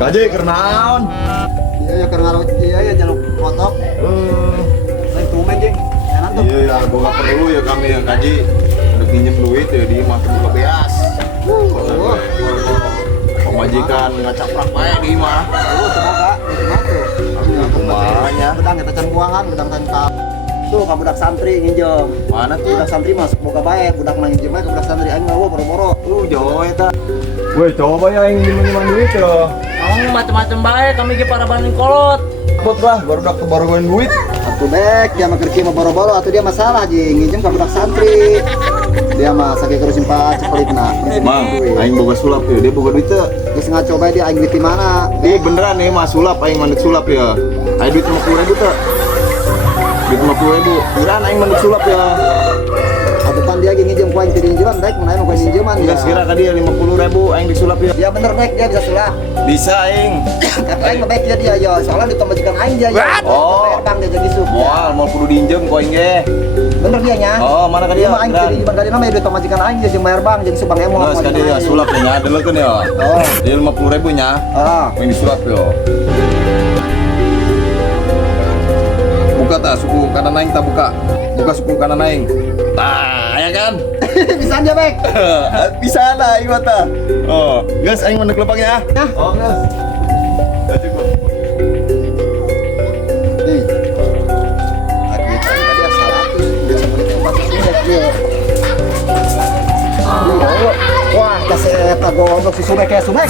Gaji kernaon. Iya ya karena iya ya jalur kotok. Lain tumen jeng. Enak tuh. Iya ya, boga perlu ya kami yang gaji. Udah pinjem duit ya di makin buka beas. Pemajikan ngacaprak bae di mah. Semoga itu Kumanya. bedang kita can buangan, bedang can kap. Tuh ka budak santri nginjem. Mana tuh? Budak santri mas boga bae, budak mah nginjem ae ka budak santri aing mah boro-boro. Jauh eta. Woi, coba ya yang minjem duit ya. Kamu macam-macam baik, kami ge para banding kolot. Bot lah, baru dak kebaruan duit. Atuh bek dia mah kerja mah boro-boro atuh dia masalah ji nginjem ka budak santri. Dia mah sakit terus simpan cepelikna. Bang, aing boga sulap ya, dia boga duit teh. Geus ngacoba dia aing duit di mana? Ih beneran nih mah sulap, aing mandek sulap ya. Aing duit 50.000 teh. Duit 50.000. Kirain aing mandek sulap ya. Atuh pan dia ge nginjem ku aing teu diinjeman baik mun aing mah ku nginjeman Enggak sekira ka dia 50.000 aing disulap ya. dia bener baik dia bisa sulap. Bisa aing. Tapi aing mah baik dia ya soalnya di pemajikan aing dia ya. Oh. Bayar bang dia jadi sup. Moal mau kudu diinjem ku aing ge. Bener dia nya. Oh, mana ka dia? Dia mah aing teu diinjeman ka dia mah duit pemajikan aing dia jeung bayar bang jeung subang emo. Nah, sekali dia sulap ya, deleukeun ya. Oh. Dia 50.000 nya. Ah. Aing disulap ya. Buka tah suku kanan aing tah buka. Buka suku kanan aing. Tah, ya kan? Bisa aja baik. Bisa lah ieu tah. Oh, geus aing mandek lepangnya. Nah. Oh, geus. Ya cukup. Nih. Lagi tadi asal 100 dia sebenarnya 400 dia. Wah, kasih eta goblok si Subek ya Subek.